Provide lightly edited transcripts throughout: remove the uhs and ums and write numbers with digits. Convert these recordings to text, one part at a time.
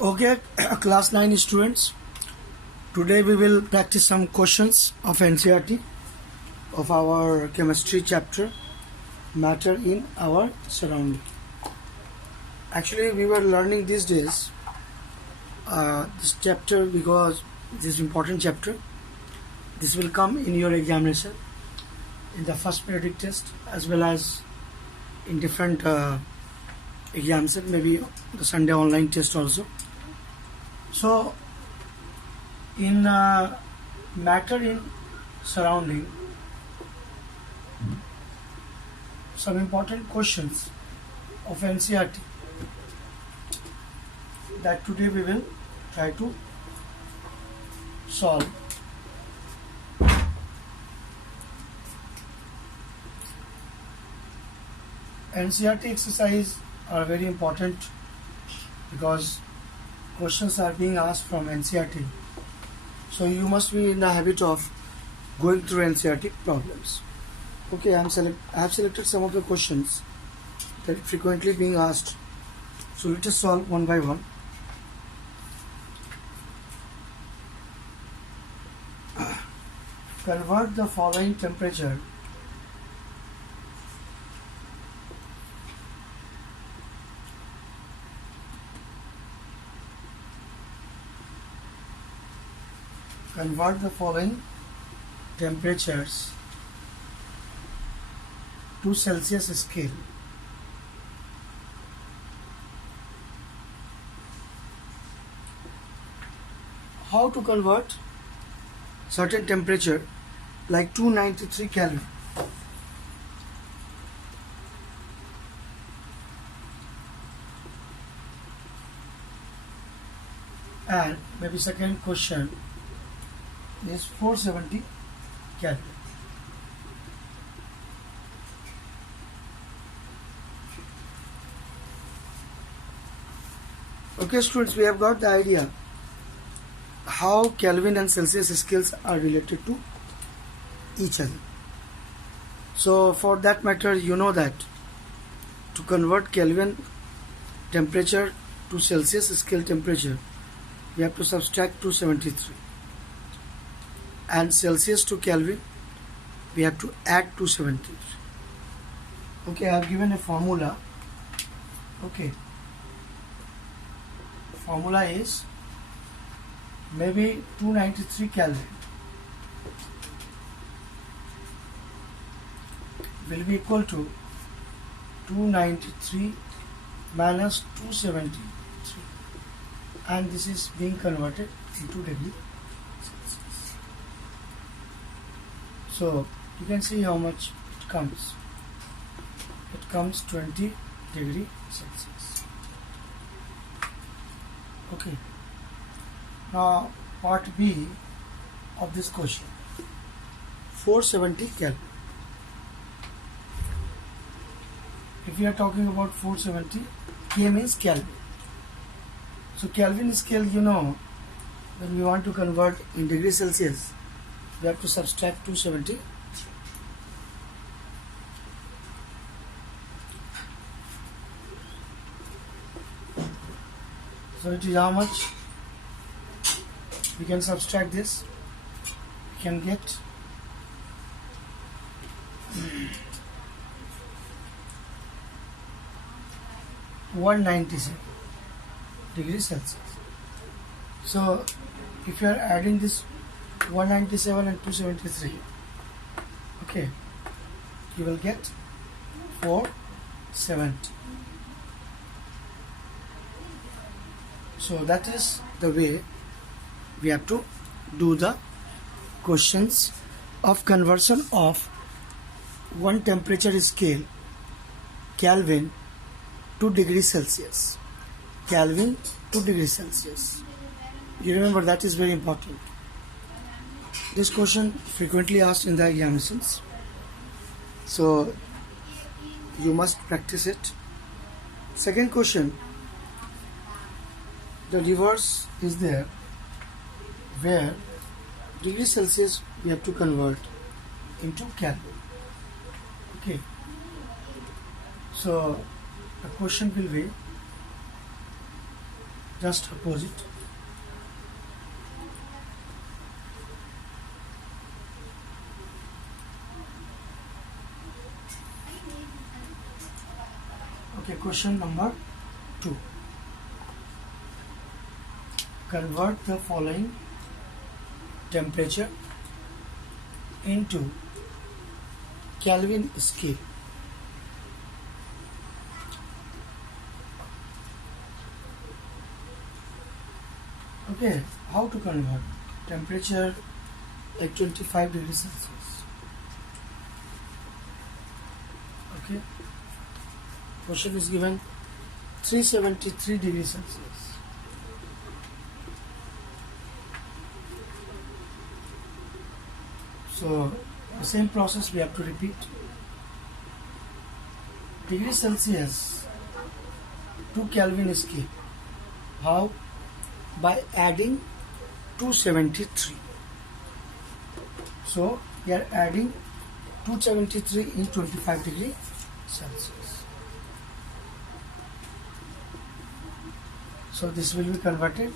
Okay, class 9 students. Today we will practice some questions of NCERT of our chemistry chapter, matter in our surrounding. Actually, we were learning these days this chapter because this is important chapter. This will come in your examination in the first periodic test as well as in different exams, maybe the Sunday online test also. So, in matter in surrounding, some important questions of NCERT that today we will try to solve. NCERT exercise are very important because questions are being asked from NCERT. So you must be in the habit of going through NCERT problems. Okay, I have selected some of the questions that are frequently being asked. So let us solve one by one. Convert the following temperature temperatures to Celsius scale. How to convert certain temperature like 293 Kelvin? And maybe second question is 470 Kelvin. Okay students, we have got the idea how Kelvin and Celsius scales are related to each other. So for that matter, you know that to convert Kelvin temperature to Celsius scale temperature, we have to subtract 273. And Celsius to Kelvin, we have to add 273. Okay, I have given a formula. Okay, formula is maybe 293 Kelvin will be equal to 293 minus 273, and this is being converted into degree Celsius. So you can see how much it comes. It comes 20 degree Celsius. Okay. Now part B of this question, 470 Kelvin. If we are talking about 470, K means Kelvin. So Kelvin scale, you know, when we want to convert in degree Celsius, we have to subtract 270. So it is how much? We can subtract this. We can get 197 degrees Celsius. So if you are adding this 197 and 273, okay, you will get 470. So that is the way we have to do the questions of conversion of one temperature scale, Kelvin to degrees Celsius. Kelvin to degrees Celsius. You remember, that is very important. This question frequently asked in the examinations, so you must practice it. Second question, the reverse is there, where degrees Celsius we have to convert into Kelvin. Okay, so the question will be just opposite. Okay, question number 2. Convert the following temperature into Kelvin scale. Okay, how to convert temperature at 25 degrees Celsius? Okay, question is given 373 degrees Celsius. So the same process we have to repeat. Degree Celsius to Kelvin scale. How? By adding 273. So we are adding 273 in 25 degree Celsius. So this will be converted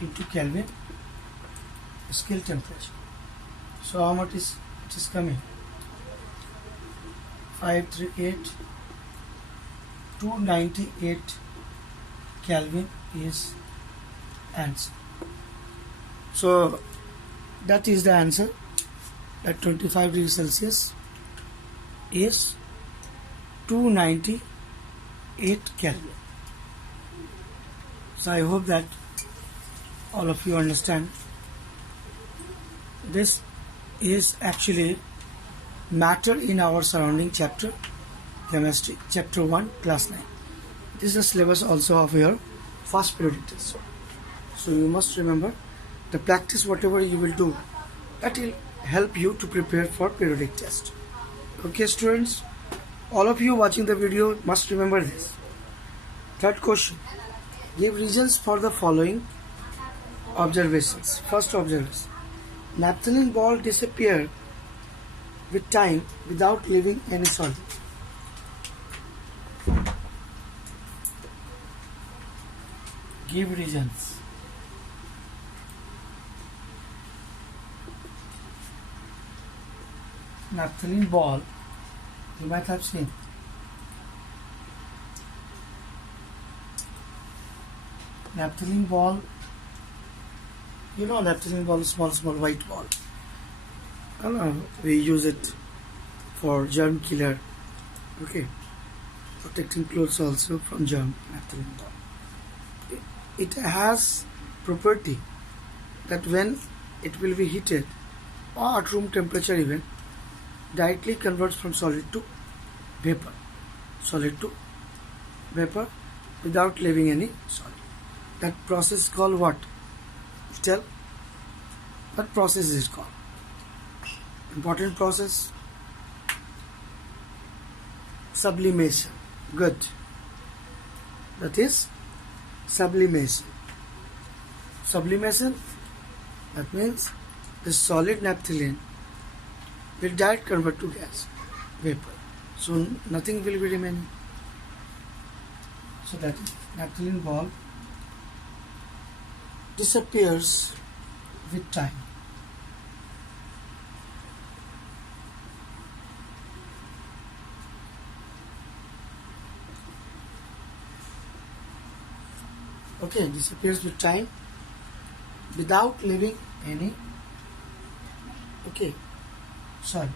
into Kelvin scale temperature. So how much is it is coming? 538 298 Kelvin is answer. So that is the answer. At 25 degrees Celsius is 298 Kelvin. So I hope that all of you understand. This is actually matter in our surrounding chapter, chemistry, chapter 1, class 9. This is the syllabus also of your first periodic test. So you must remember the practice, whatever you will do, that will help you to prepare for periodic test. Okay students, all of you watching the video must remember this. Third question, give reasons for the following observations. First observation, naphthalene ball disappear with time without leaving any solid. Give reasons. Naphthalene ball, you might have seen. Naphthalene ball, you know naphthalene ball is small white ball. We use it for germ killer. Okay, protecting clothes also from germ. Naphthalene ball. It has property that when it will be heated or at room temperature even, directly converts from solid to vapor. Solid to vapor without leaving any solid. That process is called what? Tell. What process is called? Important process. Sublimation. Good. That is sublimation. Sublimation, that means the solid naphthalene will direct convert to gas, vapor. So nothing will be remaining. So that is naphthalene ball disappears with time. Okay, disappears with time without leaving any. Okay, sorry.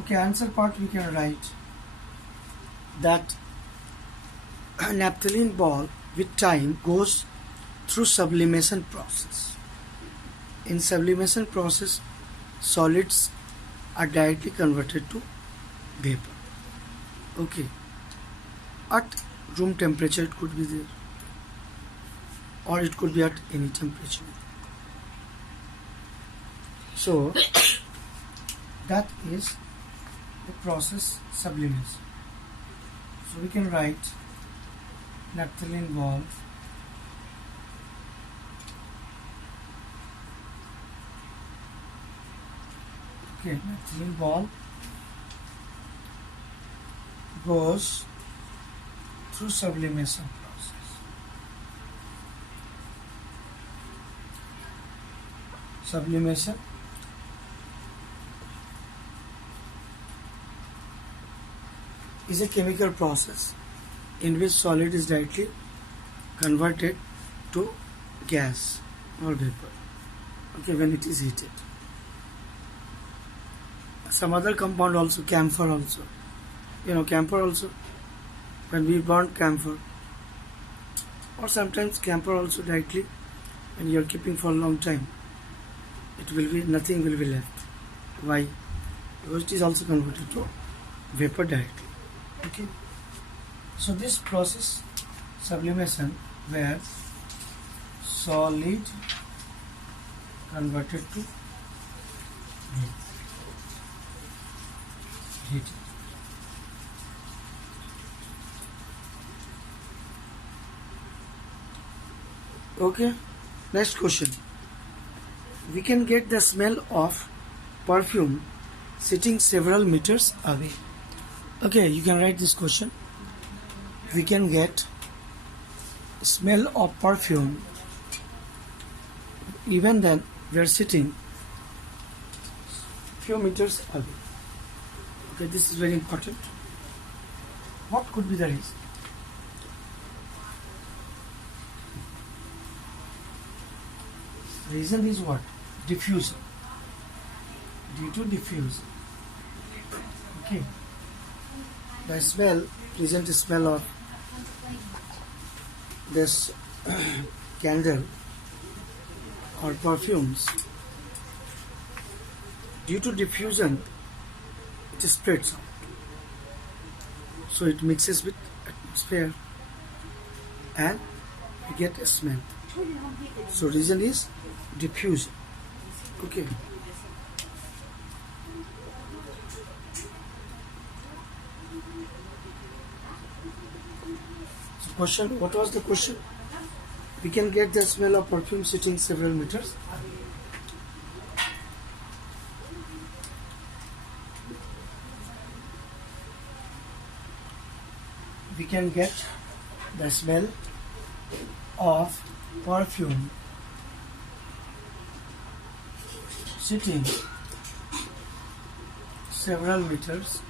Okay, answer part we can write that a naphthalene ball with time goes through sublimation process. In sublimation process, solids are directly converted to vapor. Okay, at room temperature it could be there, or it could be at any temperature. So that is the process sublimation. So we can write naphthalene ball Okay, methylene ball goes through sublimation process. Sublimation is a chemical process in which solid is directly converted to gas or vapor, okay, when it is heated. Some other compound also, camphor also, camphor also, when we burn camphor, or sometimes camphor also directly when you are keeping for a long time, it will be, nothing will be left. Why? Because it is also converted to vapor directly. Okay, so this process, sublimation, where solid converted to heat. Okay, next question. We can get the smell of perfume sitting several meters away. Okay, you can write this question. We can get smell of perfume even then we are sitting few meters away. Okay, this is very important. What could be the reason? Reason is what? Diffusion. Due to diffusion. Okay. The smell, present smell of this candle or perfumes, due to diffusion, it spreads out. So it mixes with atmosphere and we get a smell. So reason is diffusion. Okay. So question, what was the question? We can get the smell of perfume sitting several meters. We can get the smell of perfume sitting several meters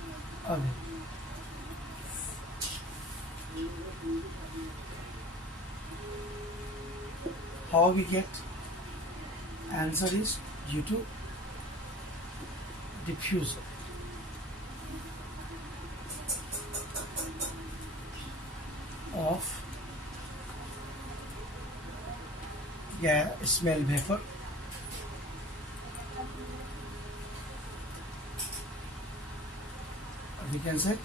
away. How we get? Answer is due to diffusion. Of smell vapor we can say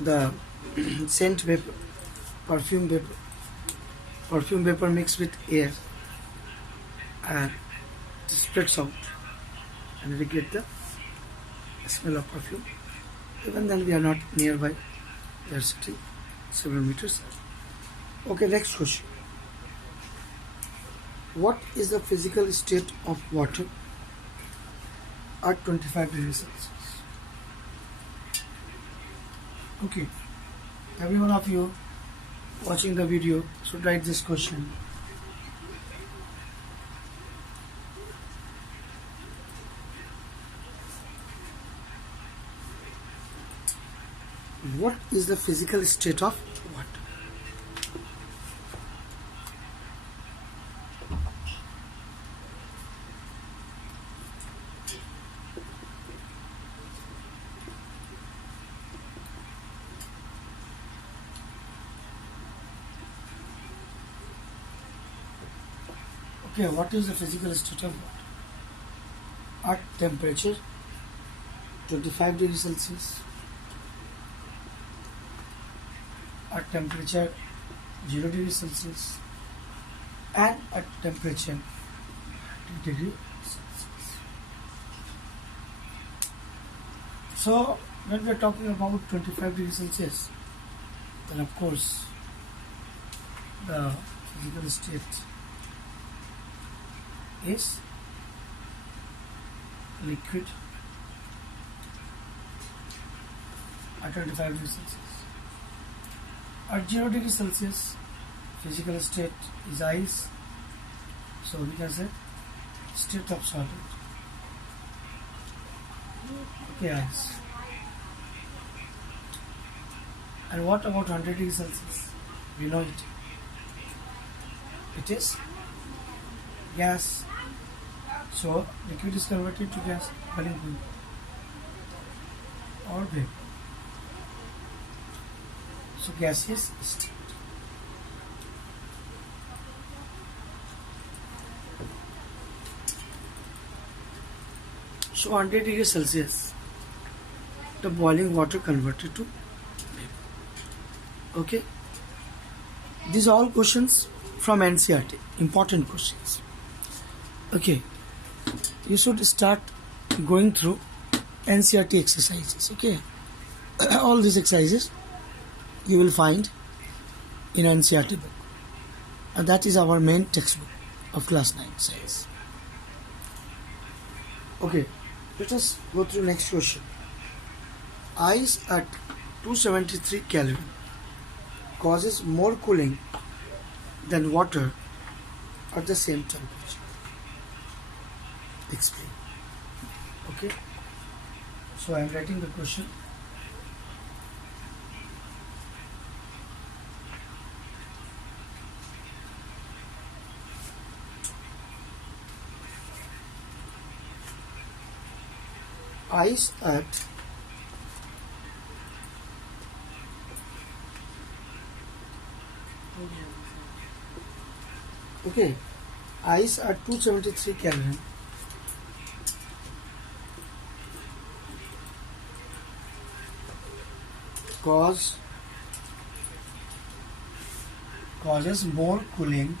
the scent vapor, perfume vapor mixed with air and it spreads out and we get the smell of perfume. Even then we are not nearby, we are sitting several meters. Okay, next question. What is the physical state of water at 25 degrees Celsius? Okay, every one of you watching the video should write this question. What is the physical state of water? Okay, what is the physical state of water? At temperature 25 degrees Celsius, at temperature 0 degrees Celsius, and at temperature 2 degrees Celsius. So, when we are talking about 25 degrees Celsius, then of course the physical state is liquid at 25 degrees Celsius. At 0 degrees Celsius, physical state is ice, so we can say state of solid. Okay, ice. And what about 100 degrees Celsius? We know it. It is gas. So liquid is converted to gas, boiling point, or vapor. So gaseous state. So 100 degrees Celsius, the boiling water converted to vapor. Okay. These are all questions from NCERT, important questions. Okay. You should start going through NCERT exercises. Okay. All these exercises you will find in NCERT book, and that is our main textbook of class 9 science. Okay, let us go through next question. Ice at 273 Kelvin causes more cooling than water at the same temperature. Explain. Okay, so I am writing the question. Ice at ice at 273 Kelvin causes more cooling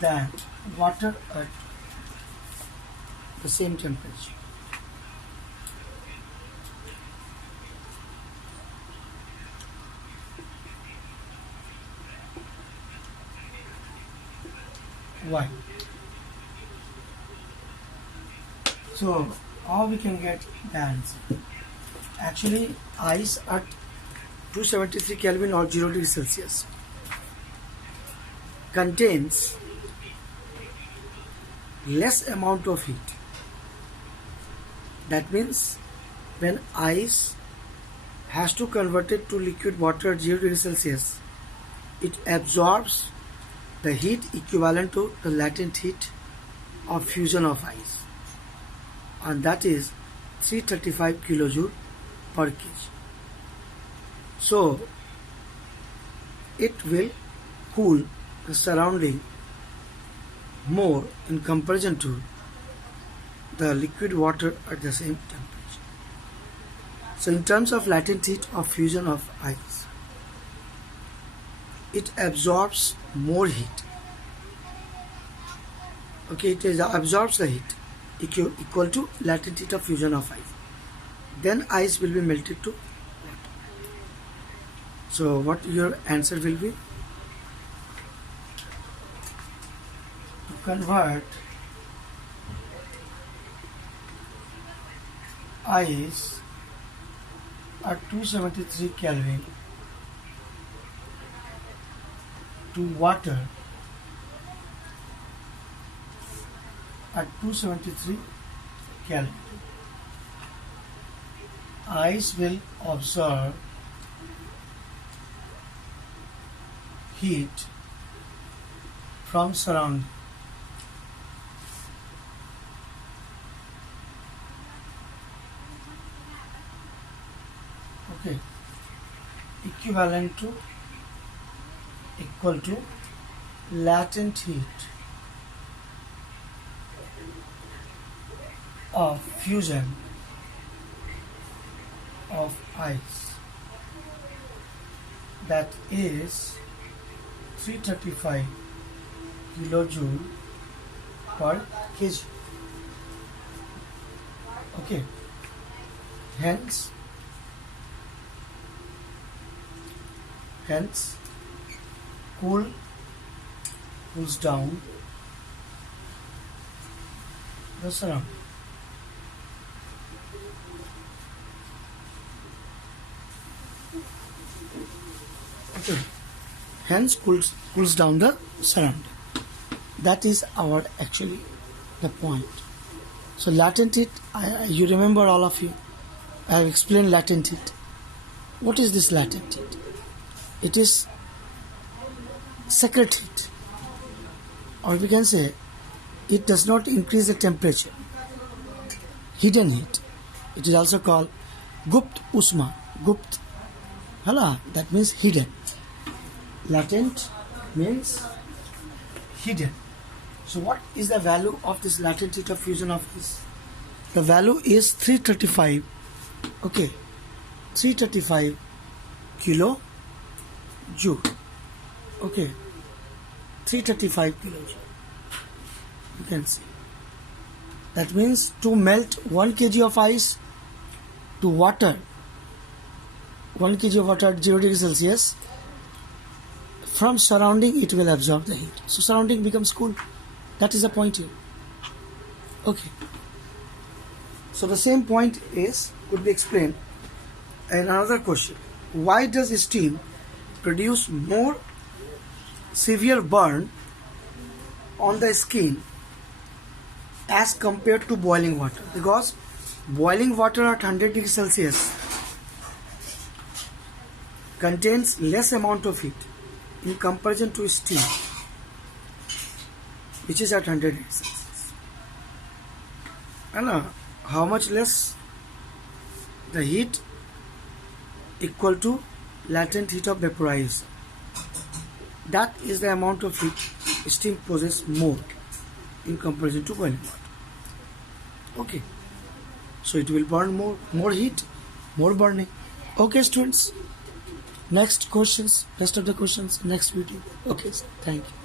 than water at the same temperature. Why? So how we can get the answer? Actually, ice at 273 Kelvin or 0 degrees Celsius contains less amount of heat. That means when ice has to convert it to liquid water at 0 degrees Celsius, it absorbs the heat equivalent to the latent heat of fusion of ice, and that is 335 kilojoule per kg. So it will cool the surrounding more in comparison to the liquid water at the same temperature. So in terms of latent heat of fusion of ice, it absorbs more heat. Okay, it absorbs the heat equal to latent heat of fusion of ice. Then ice will be melted to water. So what your answer will be? To convert ice at 273 Kelvin to water at 273 Kelvin, ice will absorb heat from surrounding. Okay, equal to latent heat of fusion of ice, that is 335 kilojoule per kg. Okay, hence cool cools down the surrounding. Okay. Hence cools down the surrounding. That is our actually the point. So latent heat, you remember all of you, I have explained latent heat. What is this latent heat? It is secret heat, or we can say it does not increase the temperature. Hidden heat. It is also called Gupt Usma. Gupt, hala, that means hidden. Latent means hidden. So what is the value of this latent heat of fusion of this? The value is 335. Okay, 335 kilo joule. Okay, 335 kilojoule. You can see. That means to melt 1 kg of ice to water, 1 kg of water at 0 degrees Celsius, from surrounding it will absorb the heat. So surrounding becomes cool. That is the point here. Okay. So the same point could be explained in another question. Why does steam produce more severe burn on the skin as compared to boiling water? Because boiling water at 100 degrees Celsius contains less amount of heat in comparison to steam, which is at 100 degrees Celsius. And how much less? The heat equal to latent heat of vaporization. That is the amount of heat steam possesses more in comparison to boiling water. Okay. So it will burn more heat, more burning. Okay, students. Next questions, rest of the questions, next video. Okay, thank you.